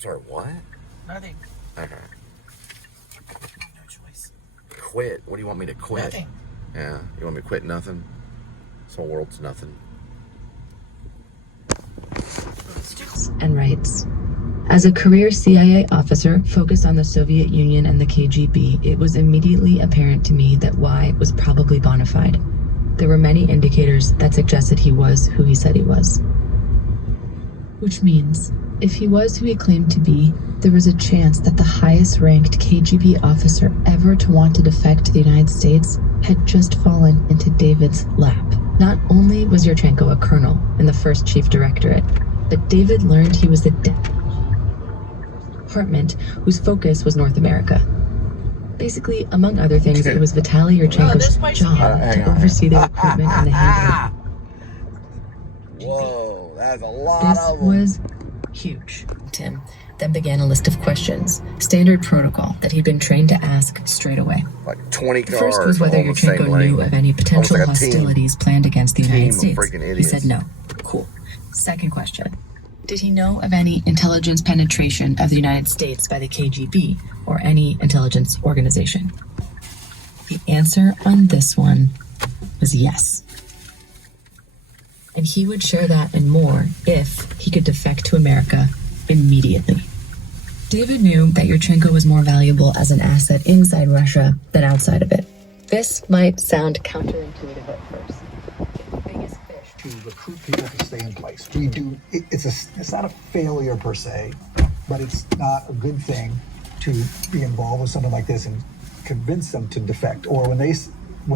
sorry, what? Nothing. Okay. No choice. Quit? What do you want me to quit? Nothing. Yeah, you want me to quit nothing? This whole world's nothing. And writes, as a career CIA officer focused on the Soviet Union and the KGB, it was immediately apparent to me that Y was probably bona fide. There were many indicators that suggested he was who he said he was. Which means, if he was who he claimed to be, there was a chance that the highest ranked KGB officer ever to want to defect to the United States had just fallen into David's lap. Not only was Yurchenko a colonel in the 1st Chief Directorate, but David learned he was the department whose focus was North America. Basically, among other things, it was Vitaly Yurchenko's job to oversee the recruitment and the handling. Whoa, that's a lot This of them. was huge. Tim then began a list of questions, standard protocol that he'd been trained to ask straight away. Like 20 The cars. first was whether all the same Yurchenko lane. knew of any potential Almost like a team. hostilities planned against the United Team of States. freaking He idiots. said no. Cool. Second question. Did he know of any intelligence penetration of the United States by the KGB or any intelligence organization? The answer on this one was yes. And he would share that and more if he could defect to America immediately. David knew that Yurchenko was more valuable as an asset inside Russia than outside of it. This might sound counterintuitive at first. The biggest fish to recruit people to stay in place. We do. It's not a failure per se, but it's not a good thing to be involved with something like this and convince them to defect. Or when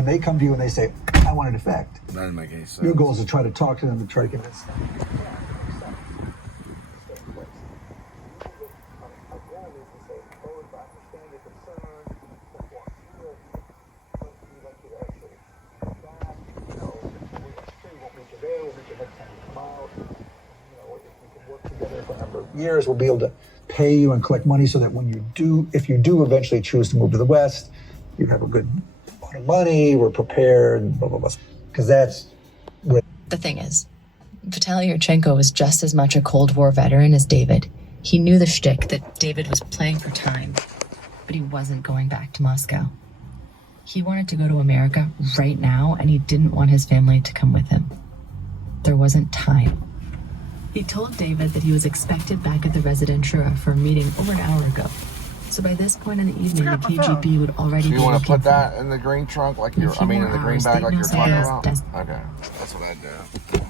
they come to you and they say, "I want to defect," Not in my case. your goal is to try to talk to them to try to convince them. Years we'll be able to pay you and collect money so that when you do, if you do eventually choose to move to the West, you have a good amount of money, we're prepared, blah, blah, blah. Because that's what... The thing is, Vitaly Yurchenko was just as much a Cold War veteran as David. He knew the shtick that David was playing for time, but he wasn't going back to Moscow. He wanted to go to America right now, and he didn't want his family to come with him. There wasn't time. He told David that he was expected back at the Residentura for a meeting over an hour ago. So by this point in the evening, the KGB would already be You want to looking put that in the green trunk like you're, I mean in the green bag like you're talking about? Okay, that's what I do.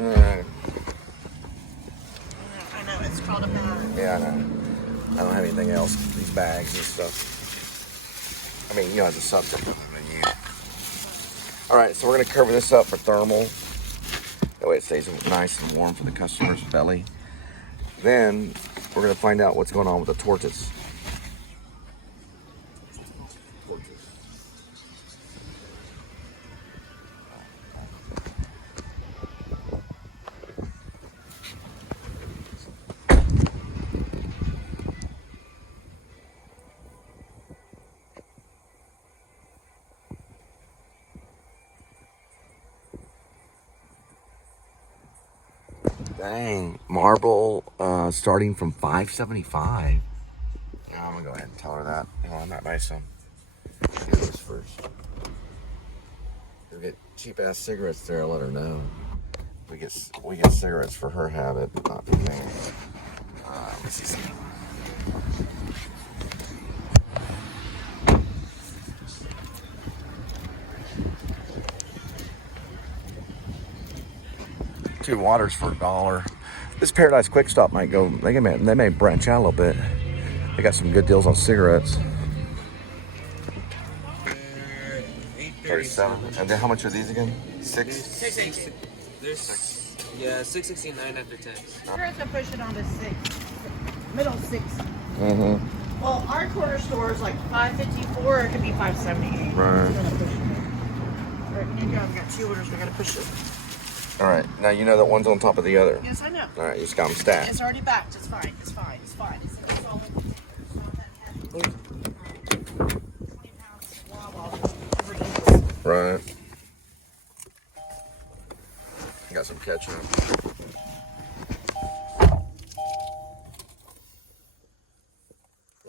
Alright. I know, it's called a bag. Yeah, I know. I don't have anything else. These bags and stuff. I mean, you know, as a subject of the menu. Alright, so we're going to cover this up for thermal. That way it stays nice and warm for the customer's belly. Then we're going to find out what's going on with the tortas. Dang, marble starting from $5.75. Now I'm gonna go ahead and tell her that. Hang on, I'm not nice some. Do this first. If we get cheap ass cigarettes there, I'll let her know. We get cigarettes for her habit, not for me. Let's see something. Two waters for $1. This Paradise Quick Stop might go. They may branch out a little bit. They got some good deals on cigarettes. 37. And then how much are these again? Six. There's yeah, $6.69 after tax. Cigarettes are pushing on to 6. Middle 6. Mm-hmm. Well, our corner store is like $5.54, or it could be $5.78. Right. We're gonna push it. All right, we got 2 orders. We gotta push it. All right. Now you know that one's on top of the other. Yes, I know. All right. You just got them stacked. It's already backed. It's fine. It's fine. It's fine. It's all in the container. It's not that heavy. 20 pounds. Wow. Right. Got some ketchup.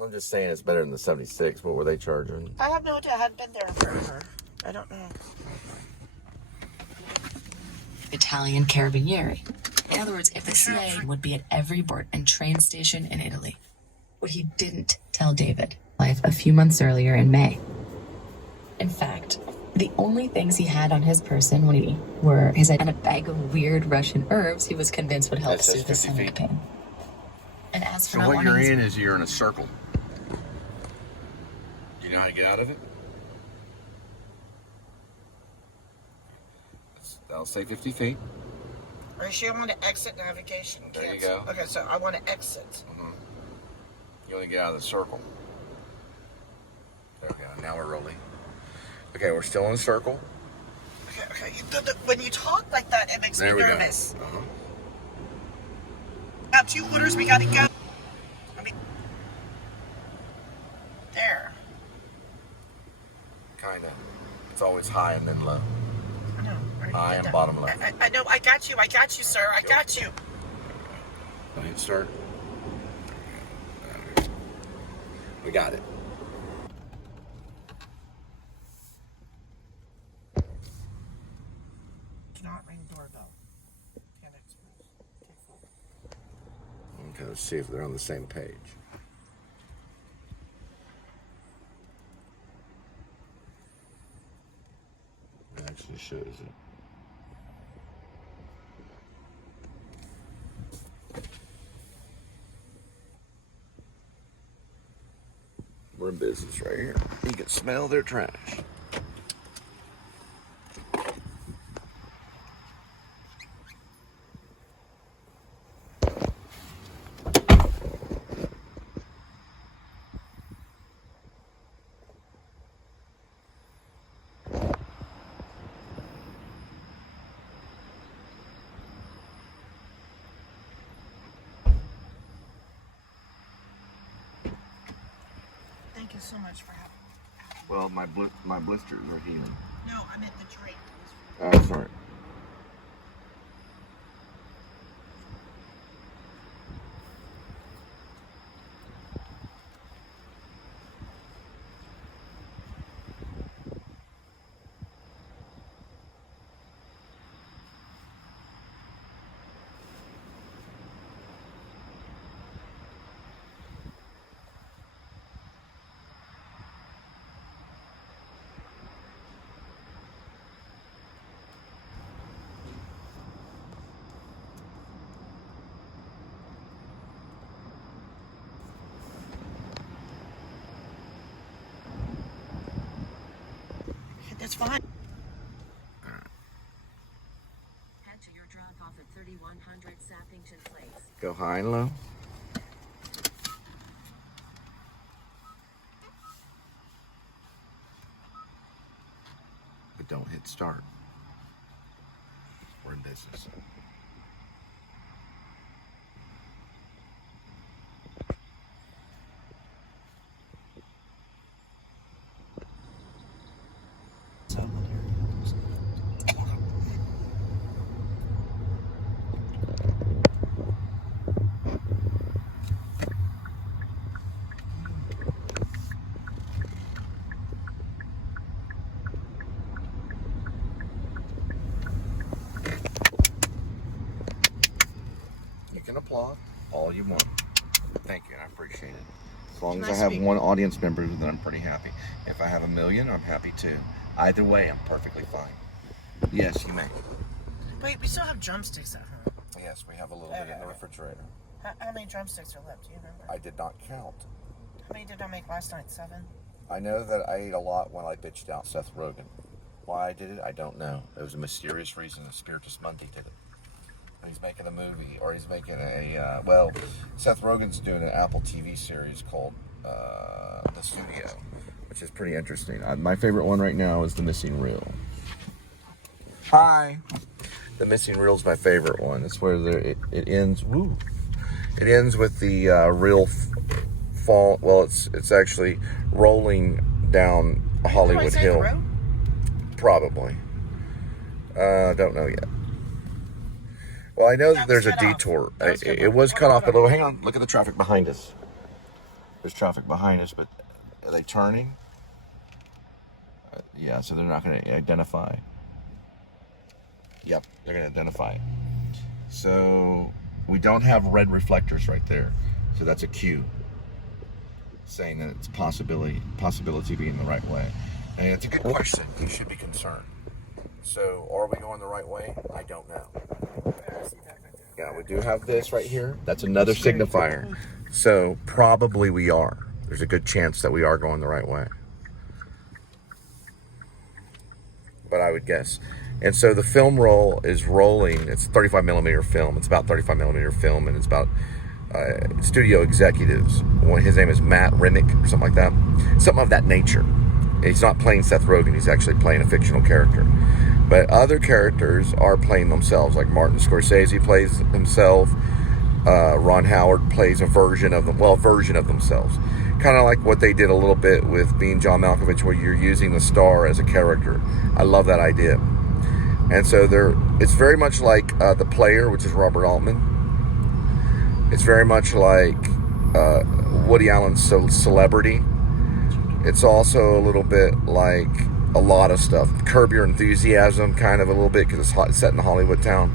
I'm just saying it's better than the 76. What were they charging? I have no idea. I hadn't been there forever. I don't know. Italian carabinieri. In other words, if the CIA would be at every port and train station in Italy. What he didn't tell David, life a few months earlier in May. In fact, the only things he had on his person when he were his and a bag of weird Russian herbs he was convinced would help That says soothe his 50 stomach feet. pain. And as for So not what you're wanting in is you're in a circle. Do you know how to get out of it? I'll say 50 feet. Are you sure I want to exit navigation? There you Cancel. go. Okay, so I want to exit. You want to get out of the circle. There we go. Now we're rolling. Okay, we're still in a circle. Okay. When you talk like that, it makes There me we nervous. go. Got 2 orders. We gotta go. There. Kind of. It's always high and then low. I know. Right? High and bottom left. I know. I got you. I got you, sir. I got you. Go ahead, start. We got it. Do not ring doorbell. Okay, next please. Okay, let's see if they're on the same page. It actually shows it. We're in business right here. You can smell their trash. Thank you so much for having me. Well, my blisters are healing. No, I meant the drink. Oh, sorry. That's fine. Head to your drop off at 3100 Sappington Place. Go high and low. But don't hit start. We're in business. You can applaud all you want. Thank you, I appreciate it. As long as I have one audience member, then I'm pretty happy. If I have 1 million, I'm happy too. Either way, I'm perfectly fine. Yes, you may. Wait, we still have drumsticks at home. Yes, we have a little bit in the refrigerator. How many drumsticks are left? Do you remember? I did not count. How many did I make last night? 7? I know that I ate a lot when I bitched out Seth Rogen. Why I did it, I don't know. It was a mysterious reason. Spiritus Mundi did it. He's making a movie, or he's making Seth Rogen's doing an Apple TV series called The Studio, which is pretty interesting. My favorite one right now is The Missing Reel. Hi! The Missing Reel is my favorite one. It's where it ends. Woo! It ends with the reel fall. Well, it's actually rolling down a Hollywood hill. Probably. Don't know yet. Well, I know that there's a detour. It was cut off, but oh, hang on. Look at the traffic behind us. There's traffic behind us, but are they turning? Yeah, so they're not going to identify. Yep, they're going to identify. So we don't have red reflectors right there. So that's a cue saying that it's possibility being the right way. And it's a good question. You should be concerned. So are we going the right way? I don't know. Yeah, we do have this right here. That's another signifier. So probably we are. There's a good chance that we are going the right way. But I would guess. And so the film roll is rolling. It's 35 millimeter film. It's about 35 millimeter film, and it's about studio executives. His name is Matt Remick or something like that. Something of that nature. He's not playing Seth Rogen. He's actually playing a fictional character. But other characters are playing themselves. Like Martin Scorsese plays himself. Ron Howard plays a version of themselves. Kind of like what they did a little bit with Being John Malkovich, where you're using the star as a character. I love that idea. And so it's very much like The Player, which is Robert Altman. It's very much like Woody Allen's Celebrity. It's also a little bit like a lot of stuff. Curb Your Enthusiasm, kind of a little bit, because it's set in a Hollywood town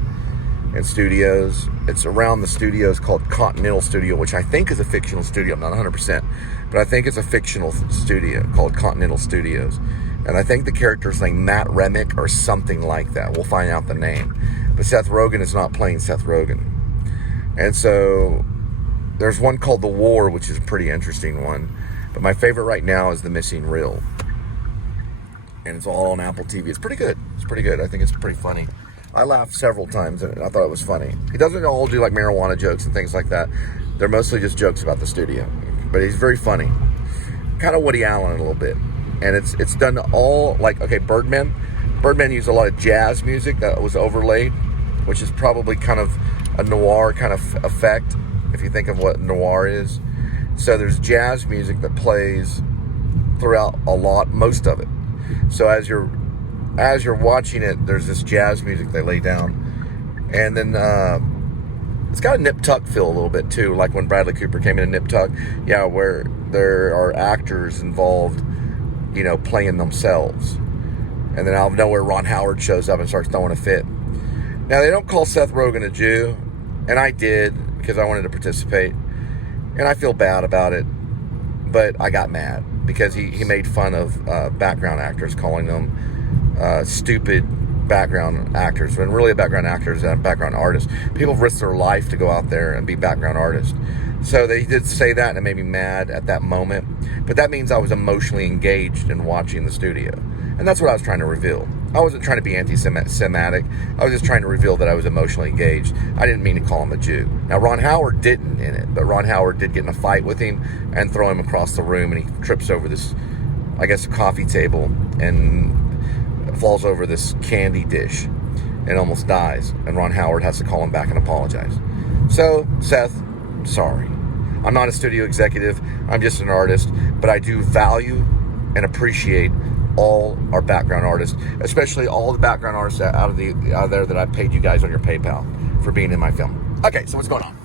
and studios. It's around the studios called Continental Studio, which I think is a fictional studio. I'm not 100%, but I think it's a fictional studio called Continental Studios. And I think the character's named Matt Remick or something like that. We'll find out the name. But Seth Rogen is not playing Seth Rogen. And so there's one called The War, which is a pretty interesting one. But my favorite right now is The Missing Reel. And it's all on Apple TV. It's pretty good. It's pretty good. I think it's pretty funny. I laughed several times and I thought it was funny. He doesn't all do like marijuana jokes and things like that. They're mostly just jokes about the studio. But he's very funny. Kind of Woody Allen a little bit. And it's done all, like, okay, Birdman. Birdman used a lot of jazz music that was overlaid, which is probably kind of a noir kind of effect, if you think of what noir is. So there's jazz music that plays throughout most of it. So as you're watching it, there's this jazz music they lay down. And then it's got a Nip Tuck feel a little bit too, like when Bradley Cooper came in a Nip Tuck. Yeah, where there are actors involved, you know, playing themselves. And then out of nowhere, Ron Howard shows up and starts throwing a fit. Now, they don't call Seth Rogen a Jew, and I did because I wanted to participate. And I feel bad about it, but I got mad because he made fun of background actors, calling them stupid background actors, when really a background actor is a background artist. People have risked their life to go out there and be background artists. So they did say that, and it made me mad at that moment. But that means I was emotionally engaged in watching the studio. And that's what I was trying to reveal. I wasn't trying to be anti-Semitic. I was just trying to reveal that I was emotionally engaged. I didn't mean to call him a Jew. Now, Ron Howard didn't in it, but Ron Howard did get in a fight with him and throw him across the room, and he trips over this, I guess, coffee table and falls over this candy dish and almost dies. And Ron Howard has to call him back and apologize. So, Seth, sorry. I'm not a studio executive. I'm just an artist, but I do value and appreciate all our background artists, especially all the background artists out there that I paid you guys on your PayPal for being in my film. Okay, so what's going on?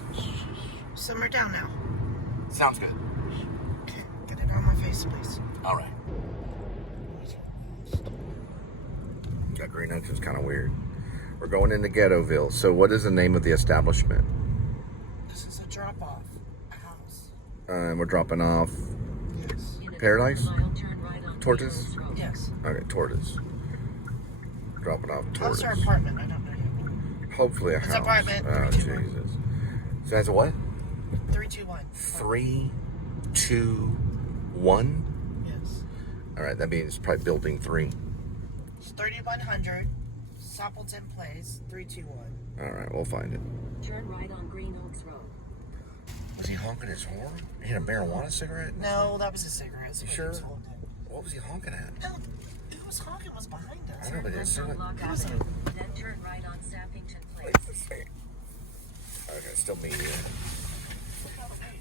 Simmer down now. Sounds good. Okay, get it on my face, please. All right. That green ocean's kind of weird. We're going into Ghettoville. So what is the name of the establishment? This is a drop-off house. And we're dropping off Yes. Paradise? Tortas? Yes. Okay, Tortas. Dropping off That's our Tortas. apartment. I don't know yet. Hopefully a It's house. apartment. Oh, 321. Jesus. So that's a what? 321. 3, 2, 1? Yes. All right, that means probably building 3. It's 3100 Soppleton Place, 321. All right, we'll find it. Turn right on Green Oaks Road. Was he honking his horn? He had a marijuana cigarette? No, that was a cigarette. Somebody sure? was holding it. What was he honking at? No, who was honking was behind us. I don't know, but it's On Lock Who was Avenue, it? then turn right on Sappington Place. Let's see. Okay, still medium. Look out the way.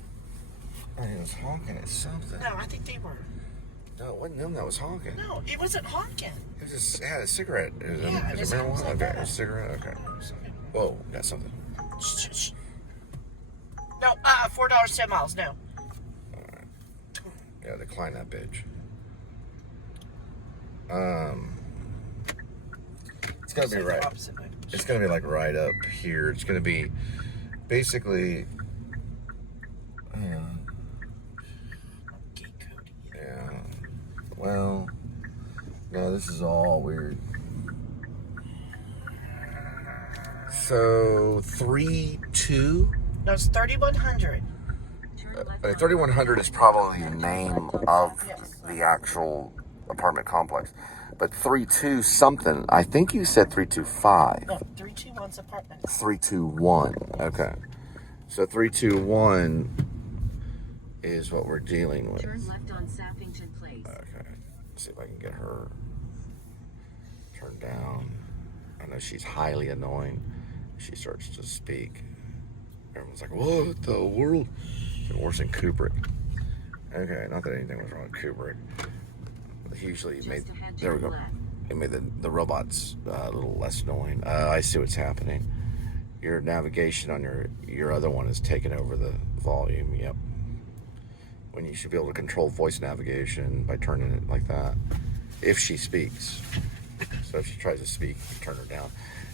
Oh, he was honking at something. No, I think they were. No, it wasn't him that was honking. No, he wasn't honking. He was just had a cigarette. Is it, Yeah, is it it marijuana? sounds like Okay, that. a cigarette. Okay. Whoa, got something. Shh, shh, shh. No, $4, 10 miles. No. Yeah, decline that bitch. It's gonna be right. It's gonna be like right up here. It's gonna be basically. Yeah. Well, no, this is all weird. So 3-2. No, it's 3100. 3100 is probably the name of the actual apartment complex. But 3-2 something. I think you said 325. No, 321's apartment. 321. Okay. So 321 is what we're dealing with. Turn left on Sappington Place. Okay. Let's see if I can get her turned down. I know she's highly annoying. She starts to speak. Everyone's like, what the world? It's worse than Kubrick. Okay, not that anything was wrong with Kubrick. He usually made, there we go. It made the robots a little less annoying. I see what's happening. Your navigation on your other one is taking over the volume. Yep. When you should be able to control voice navigation by turning it like that. If she speaks. So if she tries to speak, you turn her down.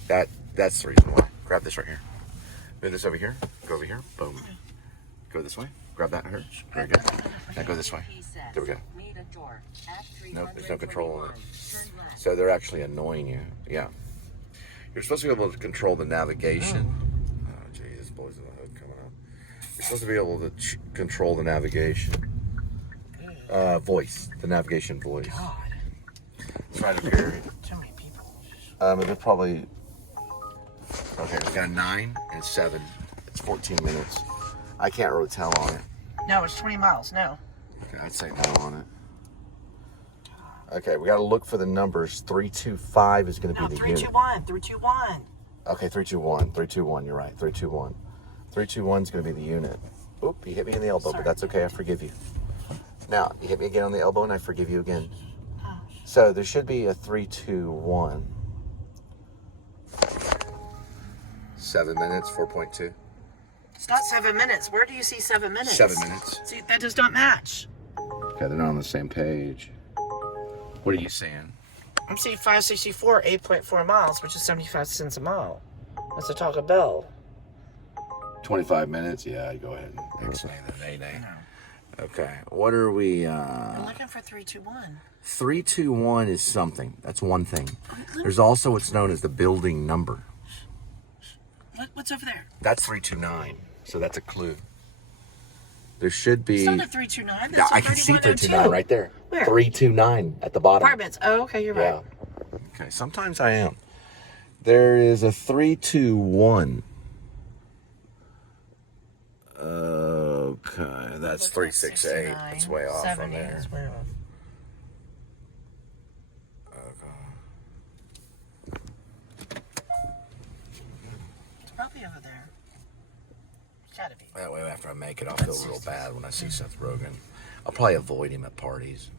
That's the reason why. Grab this right here. Move this over here. Go over here. Boom. Go this way. Grab that here. Very good. Now go this way. There we go. Nope, there's no control on it. So they're actually annoying you. Yeah. You're supposed to be able to control the navigation. Oh, Jesus, boys in the hood coming up. You're supposed to be able to control the navigation. Voice. The navigation voice. God. It's right up here. Too many people. It's probably... Okay, we got a 9 and 7. It's 14 minutes. I can't really tell on it. No, it's 20 miles. No. Okay, I'd say no on it. Okay, we got to look for the numbers. 325 is going to be the unit. 321. 321. Okay, 321. 321, you're right. 321. 321 is going to be the unit. Oop, you hit me in the elbow, but that's okay. I forgive you. Now, you hit me again on the elbow, and I forgive you again. So there should be a 321. 7 minutes, 4.2. It's not 7 minutes. Where do you see 7 minutes? 7 minutes. See, that does not match. Okay, they're not on the same page. What are you saying? I'm seeing 564, 8.4 miles, which is 75 cents a mile. That's a Taco Bell. 25 minutes? Yeah, go ahead. X-nay, then nay. Okay, what are we, I'm looking for 321. 321 is something. That's one thing. There's also what's known as the building number. What's over there? That's 329, so that's a clue. There should be... It's not a 329. Yeah, That's I can see 329 329 right there. Where? 329 at the bottom. Apartments. Oh, okay, you're right. Yeah. Okay, sometimes I am. There is a 321. Okay, that's 368. It's way off from there. Is way off. It's probably over there. It's gotta be. That way, after I make it, I'll feel real bad when I see Seth Rogen. I'll probably avoid him at parties.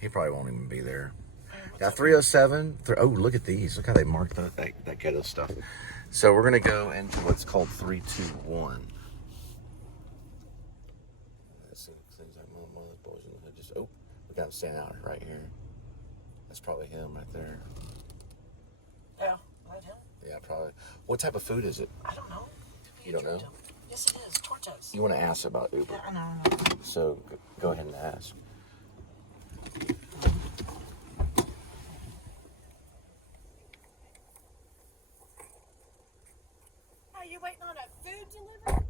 He probably won't even be there. Now, 307. Oh, look at these. Look how they marked that ghetto stuff. So we're going to go into what's called 321. Oh, we got him standing out right here. That's probably him right there. Yeah, right him. Yeah, probably. What type of food is it? I don't know. You don't know? Yes, it is. Tortas. You want to ask about Uber. Yeah, I know. So go ahead and ask. Are you waiting on a food delivery?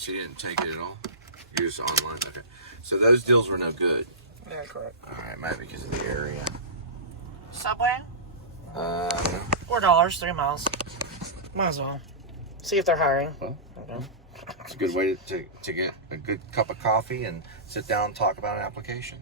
So you didn't take it at all? You just online? Okay. So those deals were no good. Yeah, correct. Alright, might be because of the area. Subway? No. $4, 3 miles. Might as well. See if they're hiring. Well, Okay. it's a good way to get a good cup of coffee and sit down and talk about an application.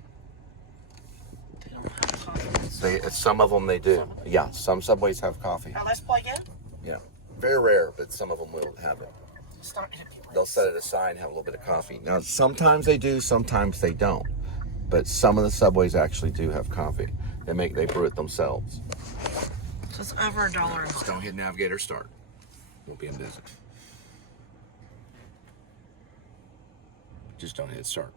They don't have coffee. Some of them they do. Yeah, some Subways have coffee. Now let's plug in. Yeah. Very rare, but some of them will have it. Start empty. They'll set it aside and have a little bit of coffee. Now, sometimes they do, sometimes they don't. But some of the Subways actually do have coffee. They brew it themselves. So it's over $1 a Just month. don't hit Navigator Start. We'll be in business. Just don't hit Start.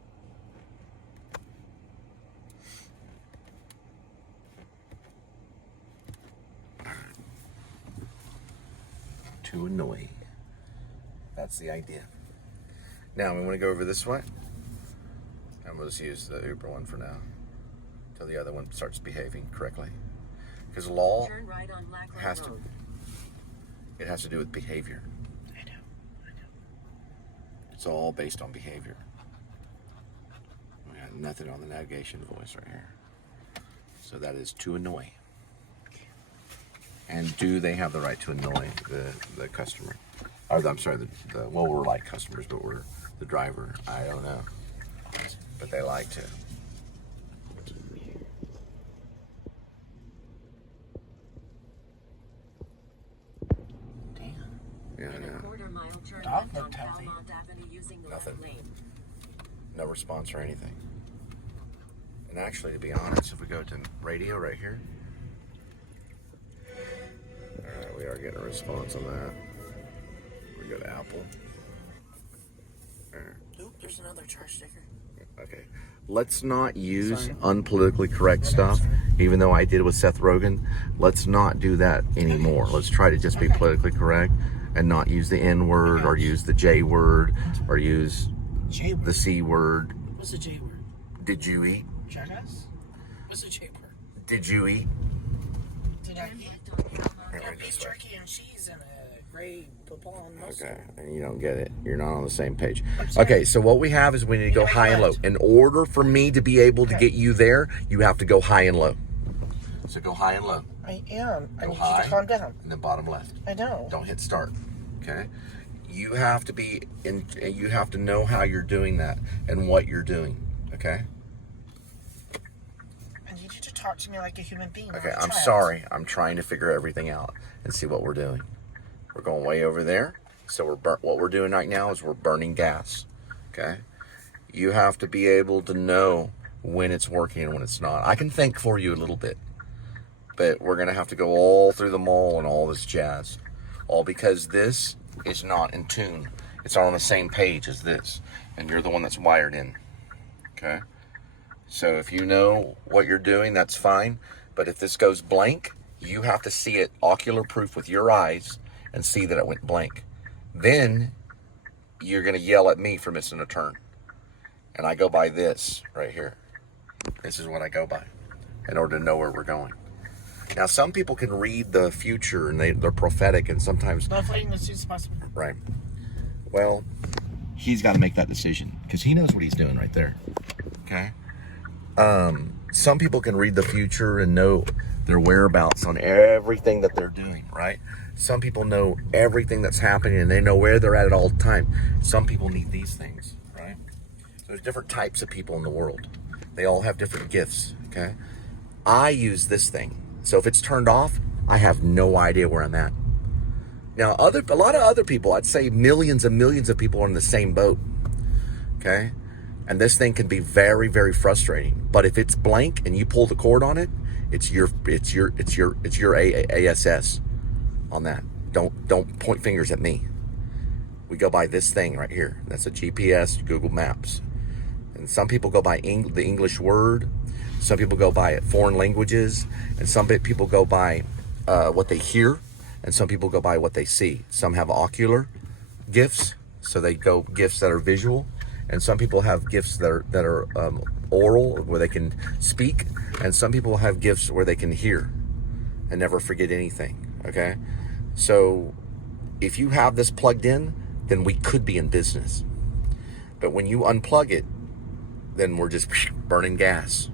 To annoy. That's the idea. Now, we want to go over this way. And we'll just use the Uber one for now. Until the other one starts behaving correctly. Because law has to... It has to do with behavior. I know. It's all based on behavior. We got nothing on the navigation voice right here. So that is to annoy. And do they have the right to annoy the customer? Or I'm sorry, well, we're like customers, but we're the driver. I don't know. But they like to. Damn. Yeah, I know. Dog looked healthy. Nothing. No response or anything. And actually, to be honest, if we go to radio right here, alright, we are getting a response on that. We go to Apple. Oop, there's another charge sticker. Okay. Let's not use unpolitically correct stuff, even though I did it with Seth Rogen. Let's not do that anymore. Let's try to just be politically correct and not use the N word or use the J word or use J word. the C word. What's the J word? Did you eat? Jackass? What's the J word? Did you eat? Did I eat? Right, Yeah, beef this way. jerky and cheese and a gray pecan mustard. Okay, and you don't get it. You're not on the same page. I'm sorry. Okay, so what we have is we need to go Yeah, high and low. correct. In order for me to be able to Okay. get you there, you have to go high and low. So go high and low. I am. I Go need you high to calm down. and then bottom left. I know. Don't hit start. Okay? You have to be in. You have to know how you're doing that and what you're doing. Okay? I need you to talk to me like a human being. Okay, not a I'm child. sorry. I'm trying to figure everything out and see what we're doing. We're going way over there. So what we're doing right now is we're burning gas. Okay? You have to be able to know when it's working and when it's not. I can think for you a little bit. But we're going to have to go all through the mall and all this jazz. All because this is not in tune. It's not on the same page as this. And you're the one that's wired in. Okay? So if you know what you're doing, that's fine. But if this goes blank, you have to see it ocular proof with your eyes and see that it went blank. Then you're going to yell at me for missing a turn. And I go by this right here. This is what I go by in order to know where we're going. Now, some people can read the future and they're prophetic, and sometimes... Not fighting as soon as possible. Right. Well, he's got to make that decision because he knows what he's doing right there. Okay? Some people can read the future and know their whereabouts on everything that they're doing, right? Some people know everything that's happening and they know where they're at all the time. Some people need these things, right? So there's different types of people in the world. They all have different gifts, okay? I use this thing. So if it's turned off, I have no idea where I'm at. Now, a lot of other people, I'd say millions and millions of people are in the same boat, okay? And this thing can be very, very frustrating. But if it's blank and you pull the cord on it, it's your ASS on that. Don't point fingers at me. We go by this thing right here. That's a GPS, Google Maps. And some people go by the English word. Some people go by foreign languages. And some people go by what they hear. And some people go by what they see. Some have ocular gifts, so they go gifts that are visual. And some people have gifts that are oral, where they can speak. And some people have gifts where they can hear and never forget anything, okay? So if you have this plugged in, then we could be in business. But when you unplug it, then we're just burning gas.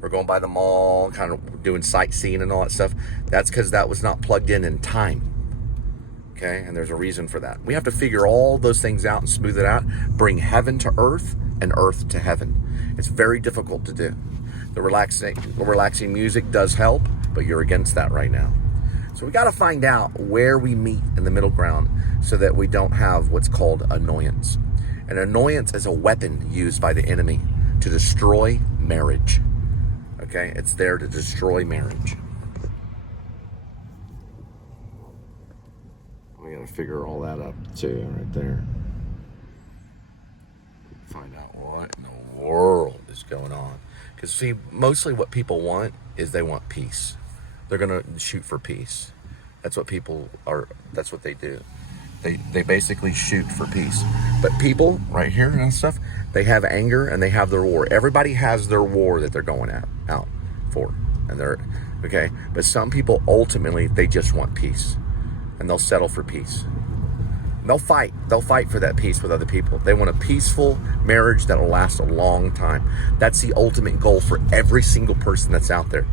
We're going by the mall, kind of doing sightseeing and all that stuff. That's because that was not plugged in time. Okay, and there's a reason for that. We have to figure all those things out and smooth it out. Bring heaven to earth and earth to heaven. It's very difficult to do. The relaxing music does help, but you're against that right now. So we got to find out where we meet in the middle ground so that we don't have what's called annoyance. And annoyance is a weapon used by the enemy to destroy marriage. Okay, it's there to destroy marriage. We got to figure all that up too, right there. Find out what in the world is going on. Because see, mostly what people want is they want peace. They're going to shoot for peace. That's what people are, that's what they do. They basically shoot for peace. But people right here and stuff, they have anger and they have their war. Everybody has their war that they're going out for. And they're, okay? But some people ultimately, they just want peace. And they'll settle for peace. They'll fight. They'll fight for that peace with other people. They want a peaceful marriage that'll last a long time. That's the ultimate goal for every single person that's out there.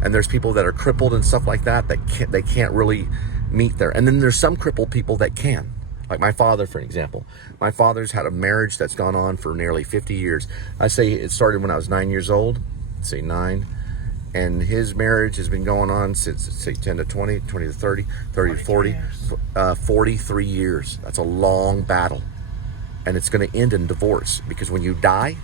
And there's people that are crippled and stuff like that they can't really meet there. And then there's some crippled people that can. Like my father, for example. My father's had a marriage that's gone on for nearly 50 years. I say it started when I was 9 years old. Let's say 9. And his marriage has been going on since, say, 10 to 20, 20 to 30, 30 to 40, 43 years. That's a long battle. And it's going to end in divorce. Because when you die,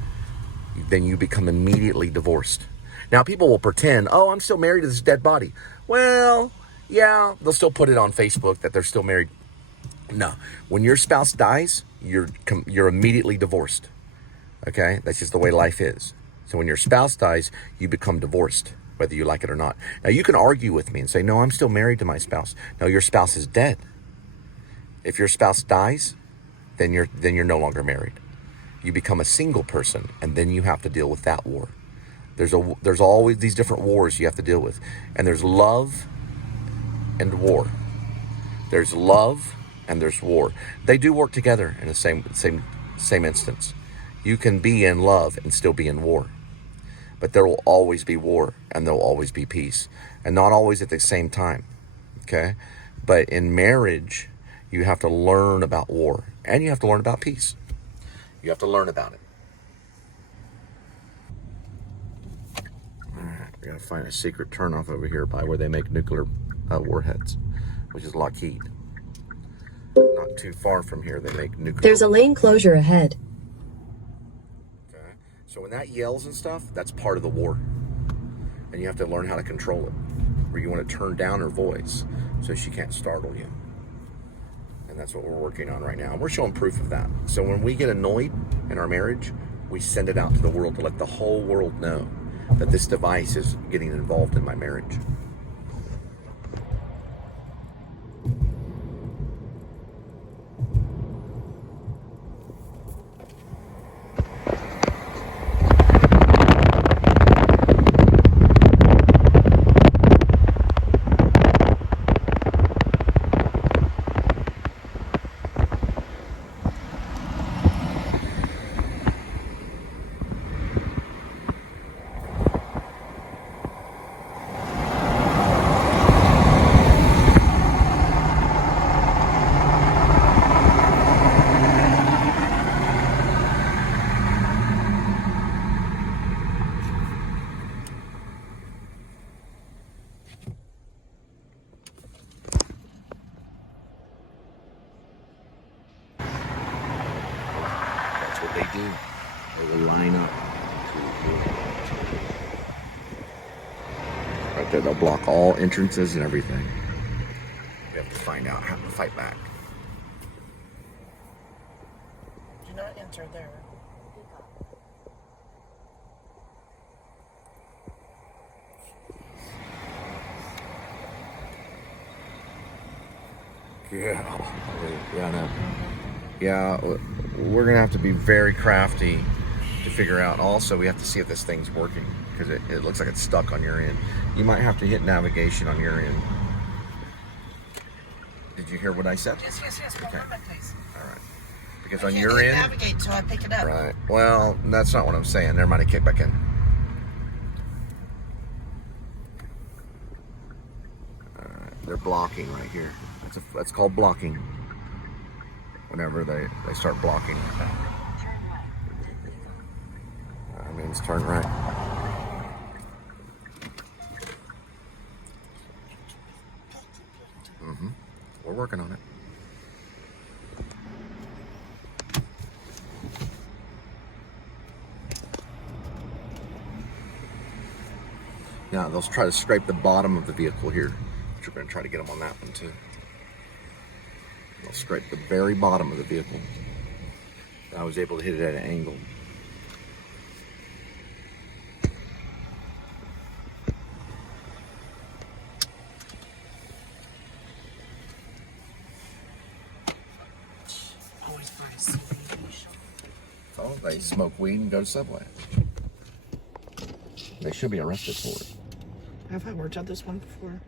then you become immediately divorced. Now, people will pretend, oh, I'm still married to this dead body. Well, yeah, they'll still put it on Facebook that they're still married. No. When your spouse dies, you're immediately divorced. Okay? That's just the way life is. So when your spouse dies, you become divorced, whether you like it or not. Now, you can argue with me and say, no, I'm still married to my spouse. No, your spouse is dead. If your spouse dies, then you're no longer married. You become a single person, and then you have to deal with that war. There's always these different wars you have to deal with. And there's love and war. There's love and there's war. They do work together in the same instance. You can be in love and still be in war. But there will always be war and there will always be peace. And not always at the same time. Okay? But in marriage, you have to learn about war. And you have to learn about peace. You have to learn about it. Alright, we gotta find a secret turnoff over here by where they make nuclear warheads, which is Lockheed. Not too far from here, they make nuclear. There's a lane closure ahead. Okay, so when that yells and stuff, that's part of the war, and you have to learn how to control it. Where you want to turn down her voice so she can't startle you, and that's what we're working on right now. And we're showing proof of that. So when we get annoyed in our marriage, we send it out to the world to let the whole world know that this device is getting involved in my marriage. They do. They will line up. Right there, they'll block all entrances and everything. We have to find out how to fight back. Do not enter there. Yeah, we're gonna have to be very crafty to figure out. Also, we have to see if this thing's working because it looks like it's stuck on your end. You might have to hit navigation on your end. Did you hear what I said? Yes. Okay. Please. All right. it's on I your can't end. navigate until I pick it up. Right. Well, that's not what I'm saying. Never mind. It kicked back in. They're blocking right here. That's called blocking. Whenever they start blocking. That means turn right. We're working on it. Yeah, they'll try to scrape the bottom of the vehicle here. But you're going to try to get them on that one too. They'll scrape the very bottom of the vehicle. I was able to hit it at an angle. Always buy a CBD. Oh, they smoke weed and go to Subway. They should be arrested for it. Have I worked out this one before?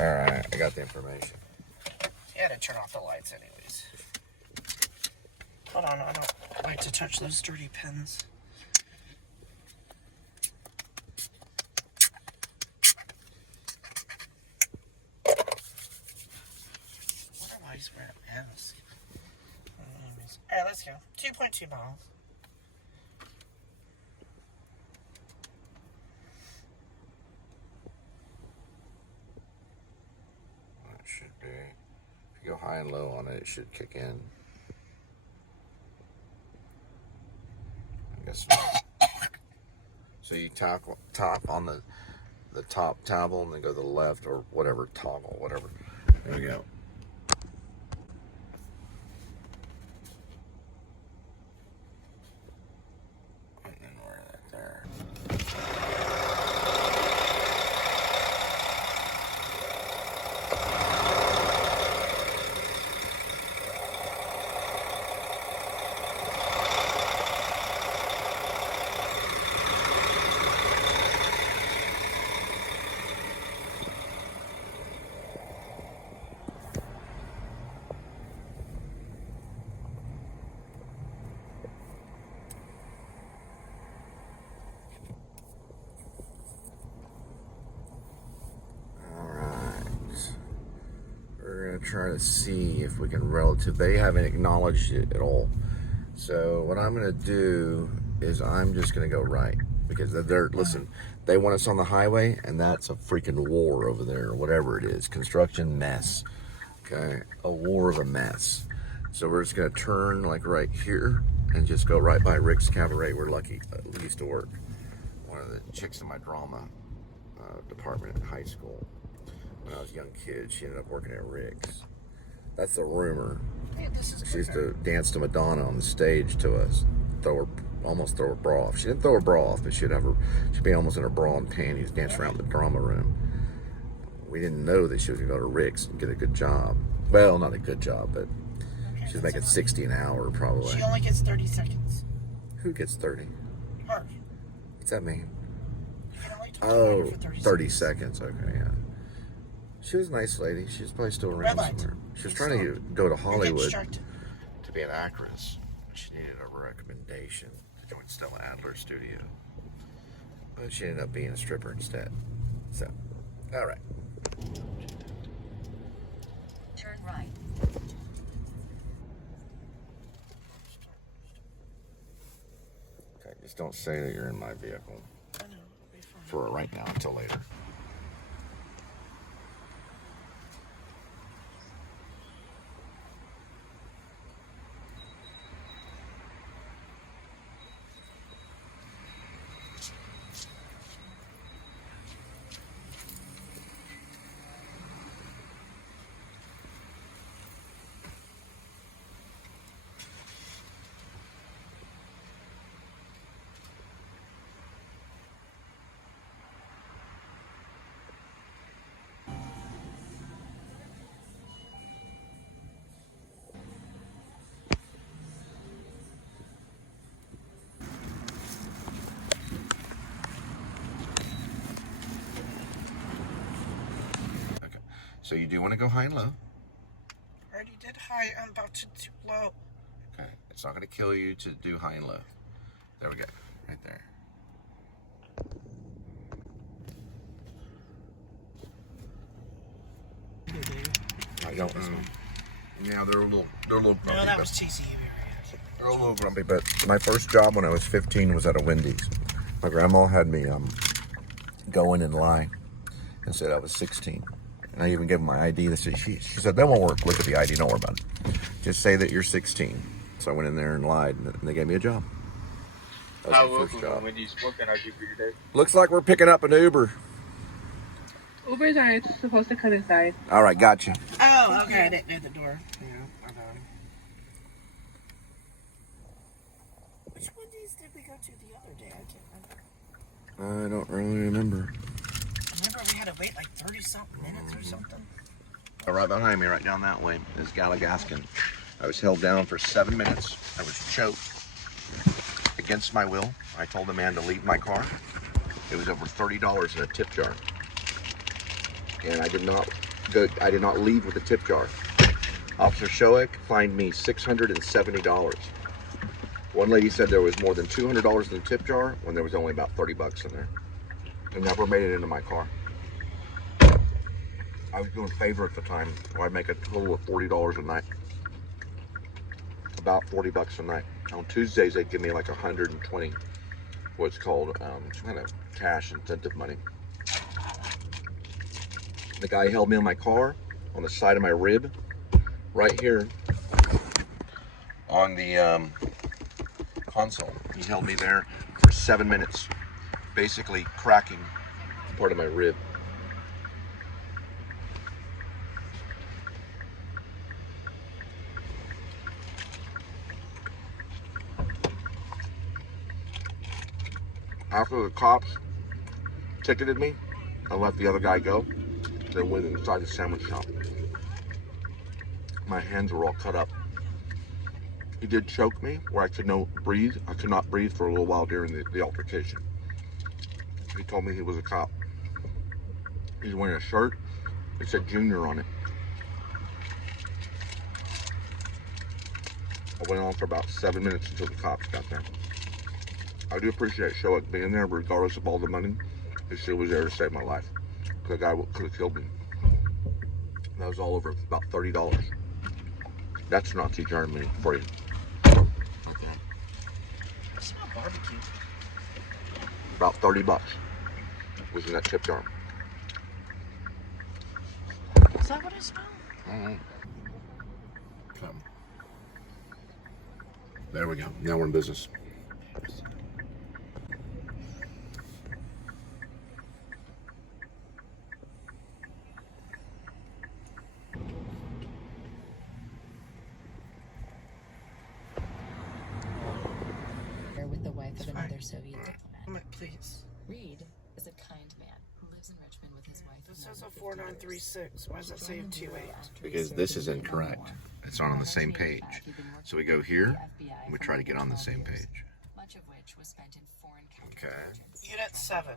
Alright, I got the information. You had to turn off the lights anyways. Hold on, I don't like to touch those dirty pins. I wonder why he's wearing a mask. Anyways. Alright, let's go. 2.2 miles. That should be. If you go high and low on it, it should kick in. I guess. So you tap on the top toggle and then go to the left or whatever toggle, whatever. There we go. And then we're there. Try to see if we can they haven't acknowledged it at all. So what I'm going to do is I'm just going to go right because listen, they want us on the highway and that's a freaking war over there or whatever it is, construction mess. Okay, a war of a mess. So we're just going to turn like right here and just go right by Rick's Cabaret where Lucky used to work. One of the chicks in my drama department in high school. When I was a young kid, she ended up working at Rick's. That's the rumor. Hey, this is She used to dance to Madonna on the stage to us. Almost throw her bra off. She didn't throw her bra off, but she'd be almost in her bra and panties, dance around the drama room. We didn't know that she was gonna go to Rick's and get a good job. Well, not a good job, but she was making 60 an hour probably. She only gets 30 seconds. Who gets 30? Her. What's that mean? You can only talk to Oh, her for 30 seconds. Okay, yeah. She was a nice lady. She's probably still around Red light. somewhere. She was trying to go to You're getting Hollywood distracted. to to be an actress. She needed a recommendation to join Stella Adler Studio. But she ended up being a stripper instead. So, all right. Turn right. Okay, just don't say that you're in my vehicle. I know, it'll be fine. For right now until later. So you do want to go high and low. I already did high. I'm about to do low. Okay. It's not going to kill you to do high and low. There we go. Right there. I don't know. Yeah, they're a little grumpy. No, that was TCU. They're a little grumpy, but my first job when I was 15 was at a Wendy's. My grandma had me go in and lie and said I was 16. And I even gave them my ID. She said, that won't work. Look at the ID. Don't worry about it. Just say that you're 16. So I went in there and lied, and they gave me a job. That was my first job. Wendy's. What can I do for you today? Looks like we're picking up an Uber. Ubers are supposed to come inside. All right, gotcha. Oh, okay. I didn't know the door. Yeah, okay. Which Wendy's did we go to the other day? I can't remember. I don't really remember. Remember we had to wait like 30-something minutes or something? Right behind me, right down that way, is Galligaskin. I was held down for 7 minutes. I was choked against my will. I told the man to leave my car. It was over $30 in a tip jar. And I did not leave with a tip jar. Officer Shoek fined me $670. One lady said there was more than $200 in the tip jar when there was only about 30 bucks in there. I never made it into my car. I was doing favor at the time, so I'd make a total of $40 a night. About 40 bucks a night. On Tuesdays, they'd give me like 120, what's called some kind of cash incentive money. The guy held me in my car on the side of my rib, right here on the console. He held me there for 7 minutes, basically cracking part of my rib. After the cops ticketed me, I let the other guy go. Then went inside the sandwich shop. My hands were all cut up. He did choke me where I could not breathe. I could not breathe for a little while during the altercation. He told me he was a cop. He's wearing a shirt. It said Junior on it. I went on for about 7 minutes until the cops got there. I do appreciate Shoek being there, regardless of all the money. He still was there to save my life. The guy could have killed me. That was all over about $30. That's Nazi Germany for you. Okay. I smell barbecue. About 30 bucks was in that tip jar. Is that what I smell? Come. There we go. Now we're in business. With the wife of another Soviet diplomat. Please. Reed is a kind man who lives in Richmond with his wife. This says a 4936. Why does that say a 28? Because this is incorrect. It's not on the same page. So we go here, and we try to get on the same page. Much of which was spent in foreign Okay. Unit 7.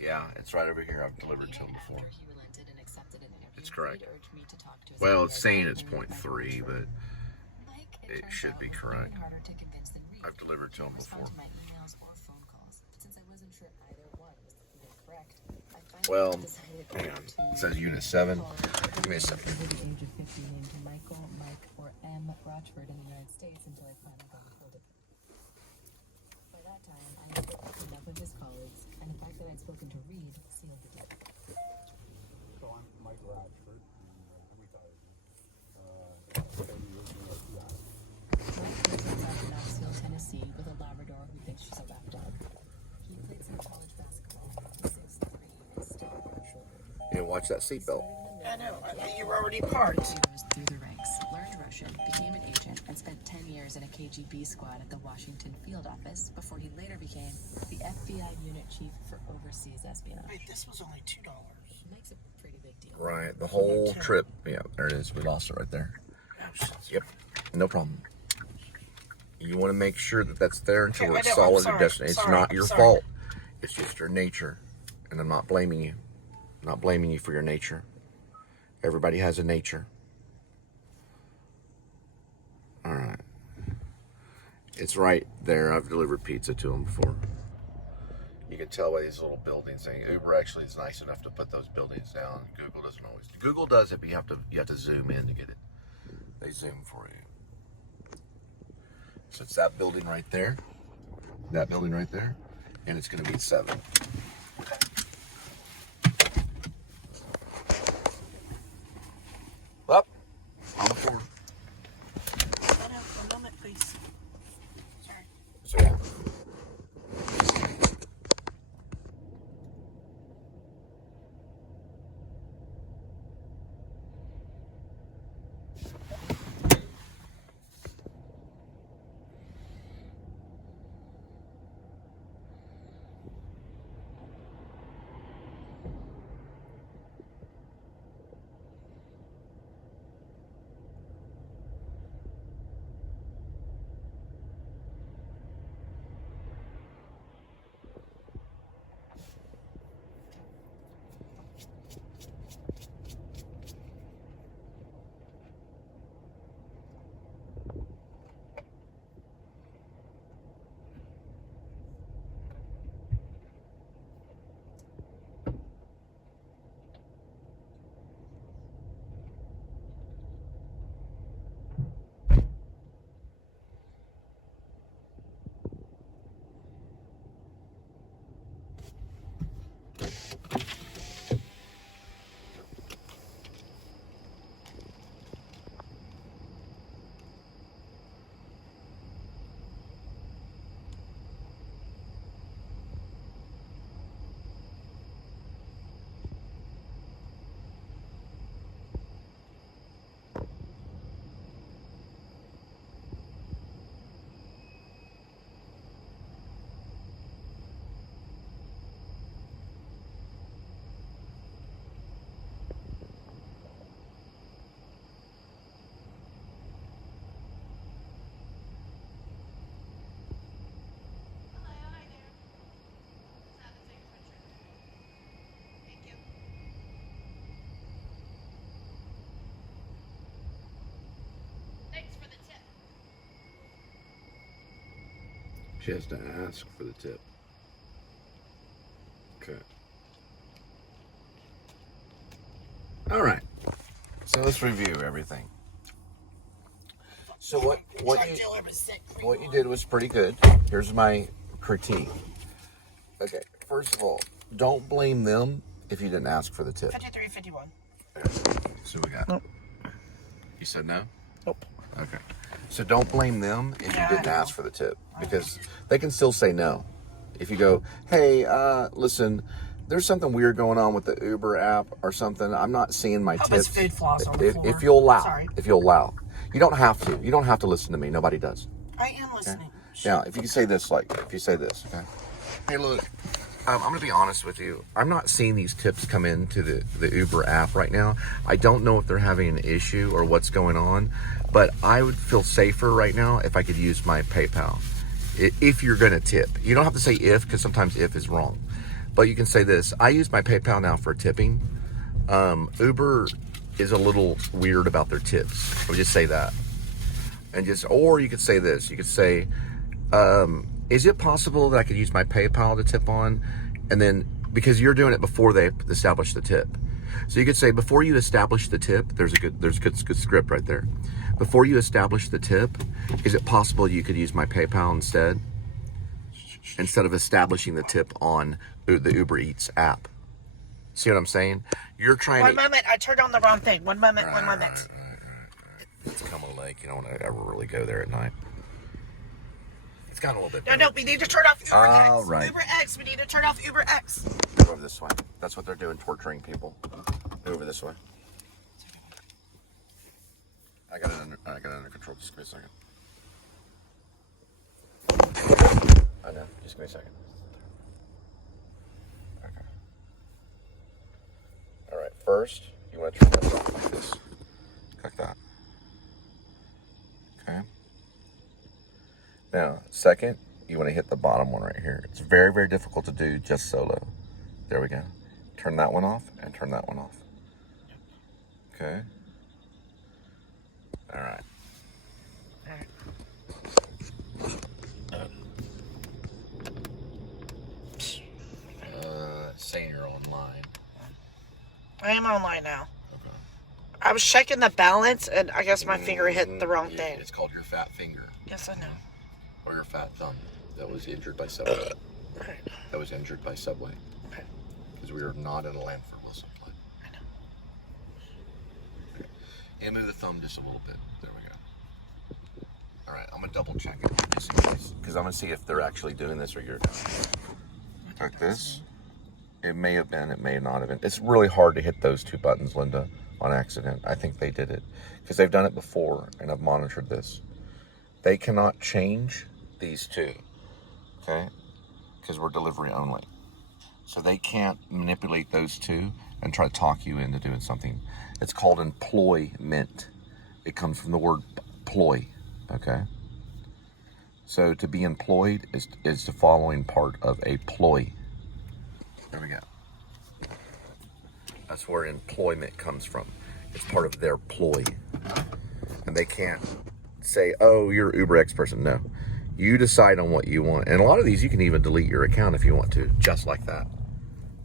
Yeah, it's right over here. I've delivered to him before. It's correct. Well, it's saying it's 0.3, but it should be correct. I've delivered to him before. Well, hang on. It says Unit 7. Give me a second. Over the age of 50 named Michael, Mike, or M. Rochford in the United States until I finally got hold of him. By that time, I had broken up with his colleagues, and the fact that I'd spoken to Reed sealed the deal. So I'm Mike Radford, and we thought Mike lives outside of Knoxville, Tennessee, with a Labrador who thinks she's a lapdog. He played some college basketball. He's 6'3" and still partial. And watch that seatbelt. I know. I thought you were already parked. He rose through the ranks, learned Russian, became an agent, and spent 10 years in a KGB squad at the Washington field office before he later became the FBI unit chief for overseas espionage. Wait, this was only $2. Makes a pretty big deal. Right, the whole trip. Yeah, there it is. We lost it right there. Yep, no problem. You want to make sure that that's there until Okay, it's I know, I'm solid sorry, and destined. It's sorry, not I'm your sorry. fault. It's just your nature, and I'm not blaming you. I'm not blaming you for your nature. Everybody has a nature. All right. It's right there. I've delivered pizza to him before. You can tell by these little buildings thing. Uber actually is nice enough to put those buildings down. Google doesn't always. Google does it, but you have to zoom in to get it. They zoom for you. So it's that building right there. That building right there. And it's going to be 7. Up. On the floor. A moment, please. Sorry. So yeah. She has to ask for the tip. Okay. All right. So let's review everything. So what you did was pretty good. Here's my critique. Okay. First of all, don't blame them if you didn't ask for the tip. 53.51. So we got. Nope. You said no? Nope. Okay. So don't blame them if you didn't ask for the tip, because they can still say no. If you go, hey, listen, there's something weird going on with the Uber app or something. I'm not seeing my How tips. much food floss on the floor? If you'll allow. Sorry. If you'll allow. You don't have to. You don't have to listen to me. Nobody does. I am listening. Okay? Now, if you say this, if you say this, okay? Hey, look, I'm going to be honest with you. I'm not seeing these tips come into the Uber app right now. I don't know if they're having an issue or what's going on, but I would feel safer right now if I could use my PayPal. If you're going to tip. You don't have to say if, because sometimes if is wrong. But you can say this. I use my PayPal now for tipping. Uber is a little weird about their tips. I would just say that. And just, or you could say this. You could say, is it possible that I could use my PayPal to tip on? And then, because you're doing it before they establish the tip. So you could say, before you establish the tip, there's good script right there. Before you establish the tip, is it possible you could use my PayPal instead of establishing the tip on the Uber Eats app? See what I'm saying? You're trying One moment, I turned on the wrong thing. One moment. It's Cumberland Lake. You don't want to ever really go there at night. It's gotten a little bit better. No, we need to turn off Uber X. All right. Uber X, we need to turn off Uber X. Go over this way. That's what they're doing, torturing people. Go over this way. I got it under control. Just give me a second. I know. Just give me a second. Okay. All right. First, you want to turn this off like this. Like that. Okay. Now, second, you want to hit the bottom one right here. It's very, very difficult to do just solo. There we go. Turn that one off and turn that one off. Okay. All right. Saying you're online. I am online now. Okay. I was checking the balance, and I guess my finger hit the wrong thing. It's called your fat finger. Yes, I know. Or your fat thumb. That was injured by Subway. Right. That was injured by Subway. Okay. Because we are not in a land for Wilson Plant. I know. Okay. And move the thumb just a little bit. There we go. All right, I'm gonna double check it just in case, because I'm gonna see if they're actually doing this or you're doing it. Like this. It may have been, it may not have been. It's really hard to hit those two buttons, Linda, on accident. I think they did it because they've done it before, and I've monitored this. They cannot change these two, okay? Because we're delivery only. So they can't manipulate those two and try to talk you into doing something. It's called employment. It comes from the word ploy, okay? So to be employed is the following part of a ploy. There we go. That's where employment comes from. It's part of their ploy. And they can't say, oh, you're an Uber X person. No. You decide on what you want. And a lot of these, you can even delete your account if you want to, just like that.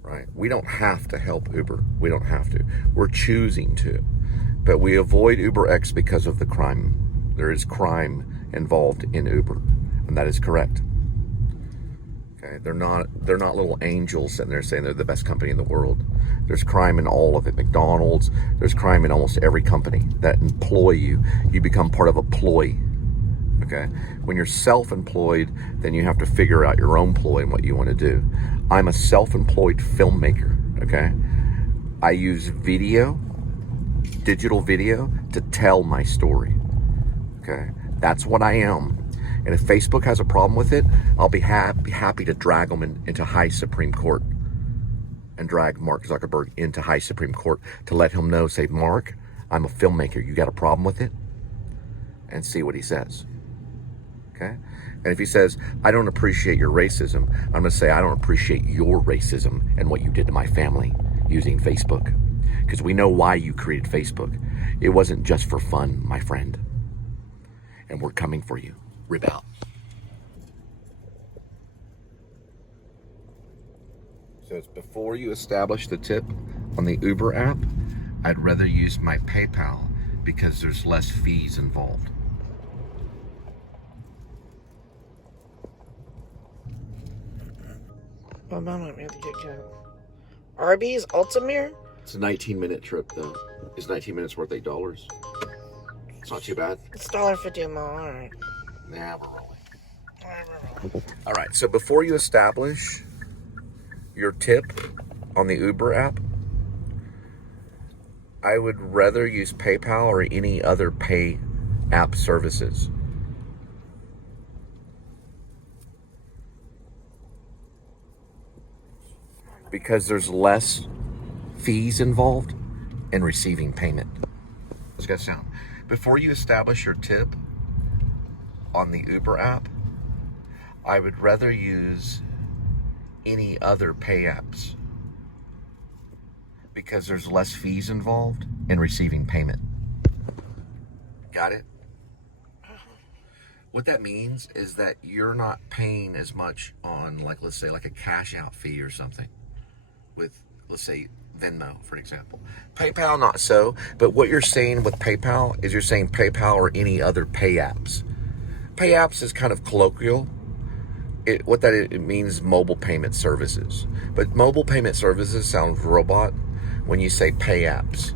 Right? We don't have to help Uber. We don't have to. We're choosing to. But we avoid Uber X because of the crime. There is crime involved in Uber. And that is correct. Okay, they're not little angels sitting there saying they're the best company in the world. There's crime in all of it. McDonald's, there's crime in almost every company that employ you. You become part of a ploy. Okay, when you're self-employed, then you have to figure out your own ploy and what you want to do. I'm a self-employed filmmaker. Okay, I use video, digital video, to tell my story. Okay, that's what I am. And if Facebook has a problem with it, I'll be happy to drag them into high Supreme Court and drag Mark Zuckerberg into high Supreme Court to let him know, say, Mark, I'm a filmmaker. You got a problem with it? And see what he says. Okay? And if he says, I don't appreciate your racism, I'm going to say, I don't appreciate your racism and what you did to my family using Facebook. Because we know why you created Facebook. It wasn't just for fun, my friend. And we're coming for you. Rib out. So it's before you establish the tip on the Uber app, I'd rather use my PayPal because there's less fees involved. One moment, we have to get going. Arby's Altamere? It's a 19-minute trip, though. It's 19 minutes worth $8. It's not too bad. It's $1.50 a mile, alright. Nah, we're rolling. All right, so before you establish your tip on the Uber app, I would rather use PayPal or any other pay app services. Because there's less fees involved in receiving payment. Let's get sound. Before you establish your tip on the Uber app, I would rather use any other pay apps because there's less fees involved in receiving payment. Got it? What that means is that you're not paying as much on, like, let's say, like a cash out fee or something with, let's say, Venmo, for example. PayPal, not so. But what you're saying with PayPal is you're saying PayPal or any other pay apps. Pay apps is kind of colloquial. It means mobile payment services. But mobile payment services sounds robot when you say pay apps.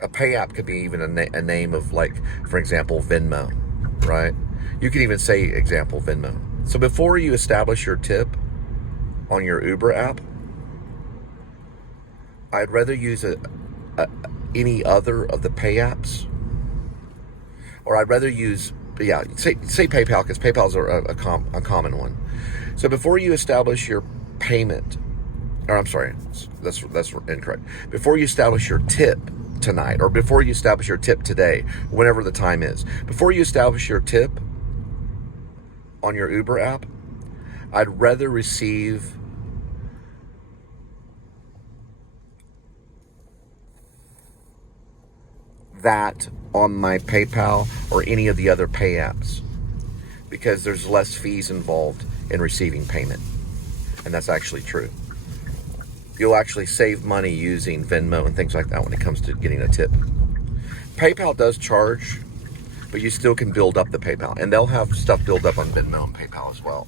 A pay app could be even a name of, like, for example, Venmo, right? You can even say, example, Venmo. So before you establish your tip on your Uber app, I'd rather use any other of the pay apps, or I'd rather use, say PayPal, because PayPal's a common one. So before you establish your payment, or I'm sorry, that's incorrect. Before you establish your tip tonight, or before you establish your tip today, whenever the time is, before you establish your tip on your Uber app, I'd rather receive that on my PayPal or any of the other pay apps, because there's less fees involved in receiving payment. And that's actually true. You'll actually save money using Venmo and things like that when it comes to getting a tip. PayPal does charge, but you still can build up the PayPal, and they'll have stuff build up on Venmo and PayPal as well.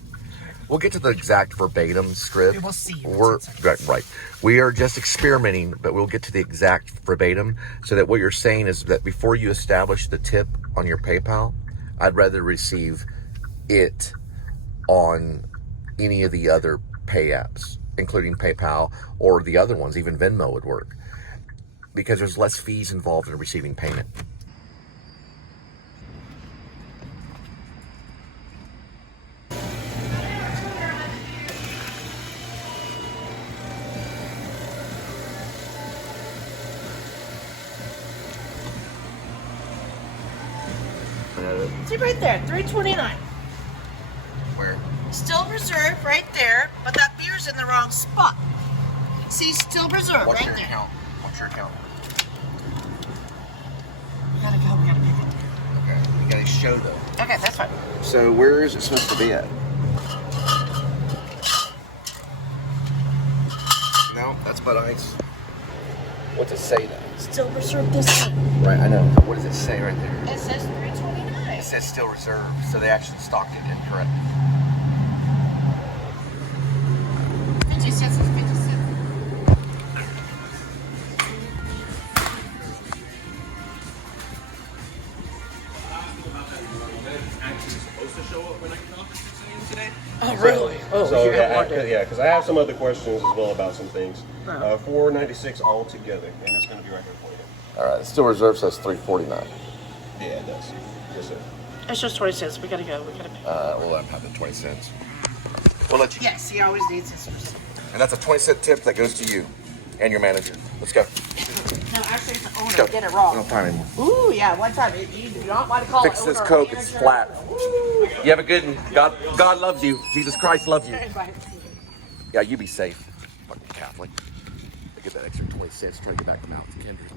We'll get to the exact verbatim script. We will see. Right. We are just experimenting, but we'll get to the exact verbatim, so that what you're saying is that before you establish the tip on your PayPal, I'd rather receive it on any of the other pay apps, including PayPal or the other ones. Even Venmo would work, because there's less fees involved in receiving payment. See right there, $3.29. Where? Still reserved right there, but that beer's in the wrong spot. See, still reserved What's right your there. account? What's your account? We gotta go, we gotta pick it. Okay, you gotta show though. Okay, that's fine. So where is it supposed to be at? No, that's Bud Ice. What's it say then? Still reserved this one. Right, I know. What does it say right there? It says $3.29. It says still reserved, so they actually stocked it incorrect. 50 cents is 50 cents. Oh, really? Oh, So you have one yeah, because I have some other questions as well about some things. Oh. $4.96 all together, and it's going to be right here for you. All right, still reserved says $3.49. Yeah, it does. Yes, sir. It's just 20 cents. We gotta go. We gotta pick. We'll let him have the 20 cents. We'll let you. Yes, he always needs his scissors. And that's a 20-cent tip that goes to you and your manager. Let's go. No, actually, it's the owner. Let's go. Get it We wrong. don't have time anymore. Ooh, yeah, one time. You do not want to call Fix it this owner or Coke. manager. It's flat. Ooh. You have a good one. God loves you. Jesus Christ loves you. Bye. Yeah, you be safe. Fucking Catholic. I get that extra 20 cents trying to get back from out to Kendrick.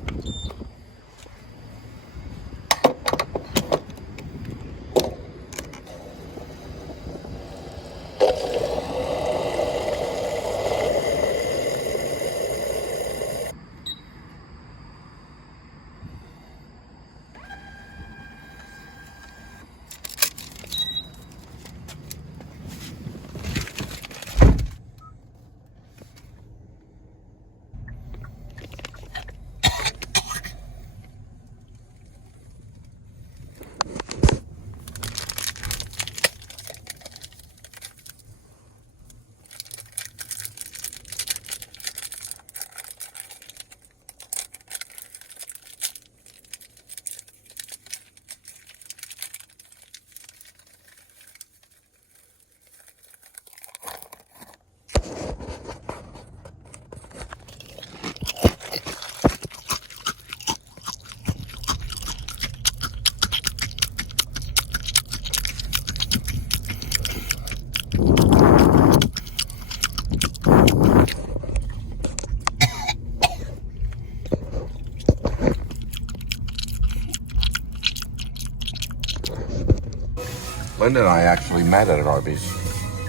Linda and I actually met at an Arby's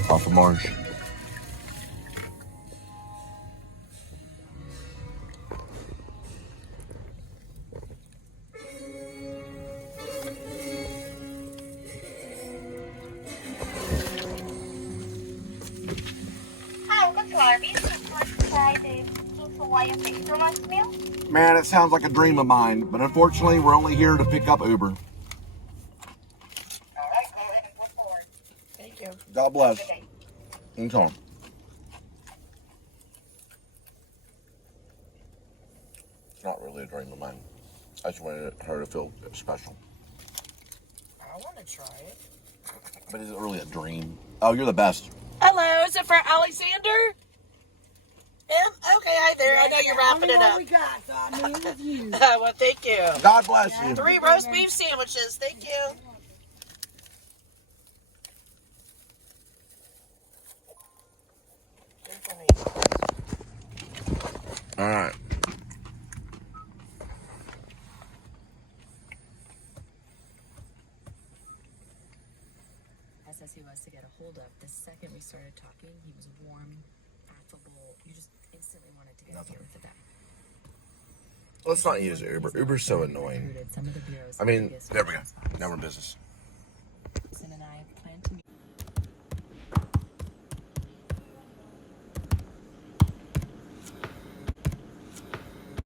off of Marsh. Hi, welcome to Arby's. Would you like to try the King's Hawaiian Bistro lunch meal? Man, it sounds like a dream of mine, but unfortunately, we're only here to pick up Uber. All right, go ahead and go forward. Thank you. God bless. Good day. Anytime. It's not really a dream of mine. I just wanted her to feel special. I want to try it. But is it really a dream? Oh, you're the best. Hello, is it for Alexander? Okay, hi there. I know you're wrapping it up. We got, so I mean, it was you. Well, thank you. God bless you. 3 roast beef sandwiches. Thank you. All right. As he was to get a hold of, the second we started talking, he was warm, affable. You just instantly wanted to get here with them. Let's not use Uber. Uber's so annoying. I mean, there we go. Now we're in business.